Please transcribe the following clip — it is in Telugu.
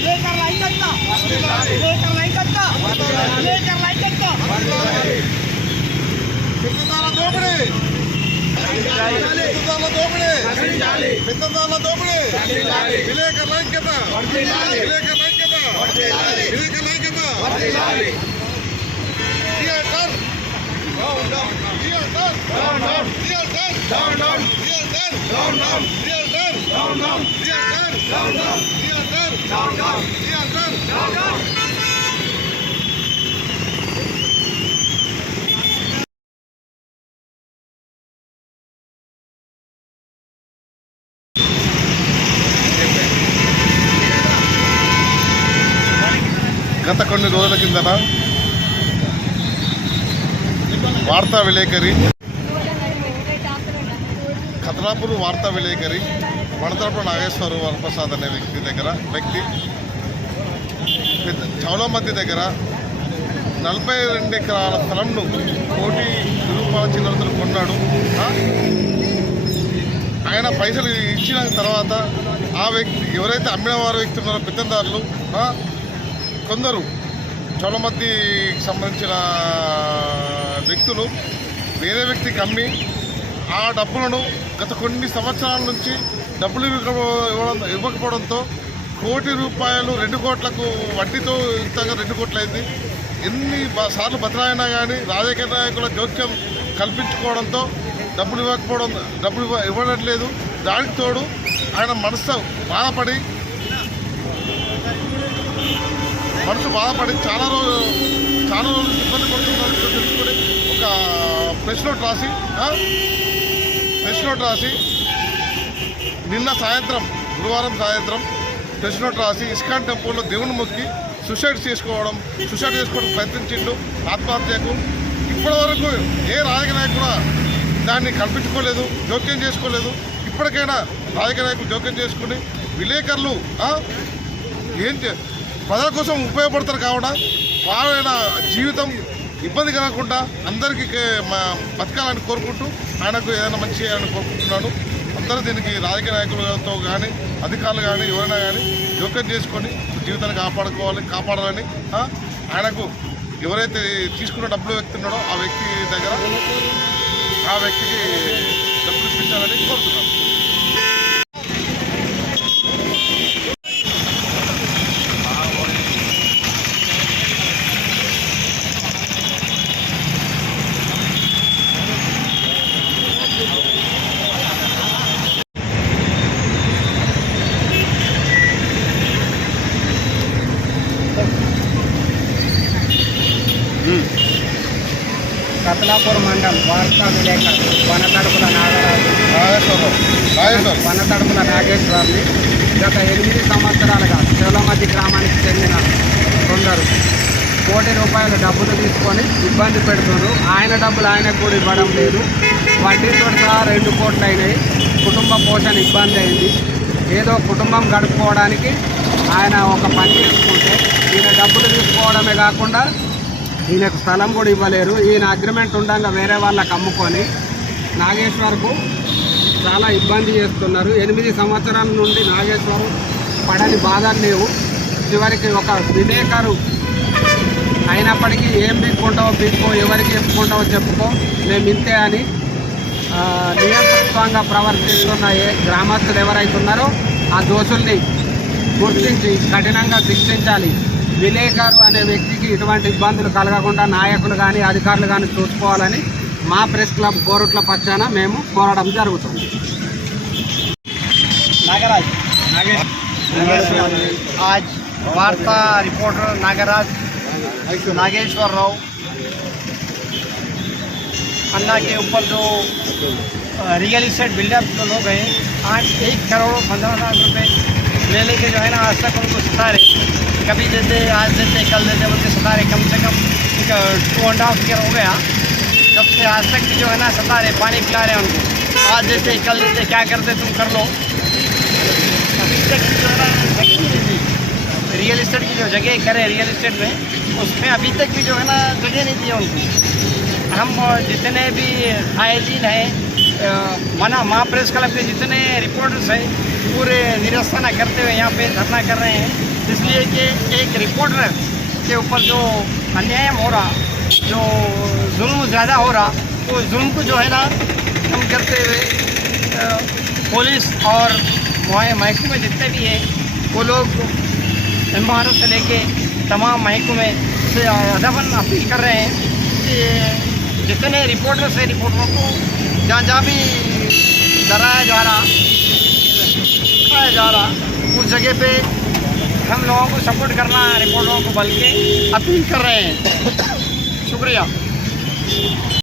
విలేకరుల ఐక్యత విలేకరుల ఐక్యత విలేకరుల ఐక్యత పెద్దదాల దోపిడి పెద్దదాల దోపిడి పెద్దదాల దోపిడి విలేకరుల ఐక్యత విలేకరుల ఐక్యత విలేకరుల ఐక్యత dear sir down down dear sir down down dear sir down down dear sir down down dear sir down down dear sir down down dear గత కొన్ని రోజుల కిందట వార్తా విలేకరి ఖతరాపూర్ వార్తా విలేకరి వడతరపు నాగేశ్వర వరప్రసాద్ అనే వ్యక్తి దగ్గర వ్యక్తి పెద్ద దగ్గర నలభై రెండు ఎకరాల స్థలంను కోటి రూపాయల చిల్లరతలు కొన్నాడు. ఆయన పైసలు ఇచ్చిన తర్వాత ఆ వ్యక్తి ఎవరైతే అమ్మిన వారు వ్యక్తి ఉన్నారో పెత్తందారులు కొందరు చౌలమతికి సంబంధించిన వ్యక్తులు వేరే వ్యక్తికి అమ్మి ఆ డబ్బులను గత కొన్ని సంవత్సరాల నుంచి డబ్బులు ఇవ్వడం ఇవ్వకపోవడంతో కోటి రూపాయలు రెండు కోట్లకు వడ్డీతో ఇంతగా రెండు కోట్లయింది ఎన్ని సార్లు బదలాయినా కానీ రాజకీయ నాయకుల జోక్యం కల్పించుకోవడంతో డబ్బులు ఇవ్వకపోవడం డబ్బులు ఇవ్వ ఇవ్వట్లేదు దానికి తోడు ఆయన మనసు బాధపడి మనసు బాధపడి చాలా రోజులు చాలా రోజులు ఇబ్బంది పడుతున్నారు తెలుసుకొని ఒక ప్రెస్ నోట్ రాసి ఆ? నోట్ రాసి నిన్న సాయంత్రం గురువారం సాయంత్రం ప్రెస్ నోట్ రాసి ఇస్కాన్ టెంపుల్లో దేవుని మొక్కి సుసైడ్ చేసుకోవడం సుసైడ్ చేసుకోవడం ప్రయత్నించిండు ఆత్మహత్యకు ఇప్పటి వరకు ఏ రాజకీయ నాయకుడు దాన్ని కల్పించుకోలేదు జోక్యం చేసుకోలేదు ఇప్పటికైనా రాజకీయ నాయకులు జోక్యం చేసుకుని విలేకరులు ఏం చే ప్రజల కోసం ఉపయోగపడతారు కావున వారైన జీవితం ఇబ్బంది కలగకుండా అందరికీ బతకాలని కోరుకుంటూ ఆయనకు ఏదైనా మంచి చేయాలని కోరుకుంటున్నాను. అందరూ దీనికి రాజకీయ నాయకులతో కానీ అధికారులు కానీ ఎవరైనా కానీ జోక్యం చేసుకొని జీవితాన్ని కాపాడుకోవాలి కాపాడాలని ఆయనకు ఎవరైతే తీసుకున్న డబ్బులు వ్యక్తి ఉన్నాడో ఆ వ్యక్తి దగ్గర ఆ వ్యక్తికి డబ్బులు ఇప్పించాలని కోరుతున్నాను. కతలాపూర్ మండలం వార్తా విలేకరు వనతడుపుల నాగరాజు. వనతడుపుల నాగేశ్వరని గత ఎనిమిది సంవత్సరాలుగా చోళమద్ది గ్రామానికి చెందిన కొందరు కోటి రూపాయల డబ్బులు తీసుకొని ఇబ్బంది పెడుతున్నారు. ఆయన డబ్బులు ఆయనకు కూడా ఇవ్వడం లేదు. వడ్డీతో సహా రెండు కోట్లు అయినాయి. కుటుంబ పోషణ ఇబ్బంది అయింది. ఏదో కుటుంబం గడుపుకోవడానికి ఆయన ఒక పని చేసుకుంటే ఈయన డబ్బులు తీసుకోవడమే కాకుండా ఈయనకు స్థలం కూడా ఇవ్వలేరు. ఈయన అగ్రిమెంట్ ఉండగా వేరే వాళ్ళకి అమ్ముకొని నాగేశ్వర్కు చాలా ఇబ్బంది చేస్తున్నారు. ఎనిమిది సంవత్సరాల నుండి నాగేశ్వరం పడని బాధలు లేవు. చివరికి ఒక విలేకరు అయినప్పటికీ ఏం పీక్కుంటావో పీక్కో ఎవరికి చెప్పుకుంటావో చెప్పుకో మేము ఇంతే అని ఆ, నియంతృత్వంగా ప్రవర్తిస్తున్న ఏ గ్రామస్తులు ఎవరైతున్నారో ఆ దోషుల్ని గుర్తించి కఠినంగా శిక్షించాలి. విలేకరు అనే వ్యక్తికి ఇటువంటి ఇబ్బందులు కలగకుండా నాయకులు కానీ అధికారులు కానీ చూసుకోవాలని మా ప్రెస్ క్లబ్ కోరుట్ల పక్షాన మేము కోరడం జరుగుతుంది నాగరాజ్ आज वार्ता रिपोर्टर नागराज नागेश्वर राव अन्ना के ऊपर जो अ, रियल इस्टेट बिल्डर जो लोग हैं आज एक करोड़ पंद्रह लाख रुपए لے لے کے جو ہے نا آج تک ان کو ستارے کبھی دیتے، آج دیتے، کل دیتے ان کے ستارے کم سے کم ٹو اینڈ ہاف ایئر ہو گیا۔ جب سے آج تک بھی جو ہے نا ستارے پانی پلا رہے ہیں ان کو۔ آج دیتے، کل دیتے، کیا کرتے تم کر لو۔ ابھی تک جو ہے نا ریئل اسٹیٹ کی جو جگہ کرے ریئل اسٹیٹ میں، اس میں ابھی تک بھی جو ہے نا جگہ نہیں دی ان کو۔ ہم جتنے بھی قائدین ہیں منا ماں پریس کلب کے جتنے رپورٹرس ہیں پورے نرستانہ کرتے ہوئے یہاں پہ دھرنا کر رہے ہیں اس لیے کہ ایک رپورٹر کے اوپر جو انیام ہو رہا جو ظلم زیادہ ہو رہا تو ظلم کو جو ہے نا کم کرتے ہوئے پولیس اور محکمے جتنے بھی ہیں وہ لوگ امباروں سے لے کے تمام محکمے سے دفن اپیل کر رہے ہیں کہ جتنے رپورٹرس ہیں رپورٹروں کو جہاں جہاں بھی ڈرایا جا رہا کھایا جا رہا اس جگہ پہ ہم لوگوں کو سپورٹ کرنا ہے رپورٹروں کو بلکہ اپیل کر رہے ہیں۔ شکریہ۔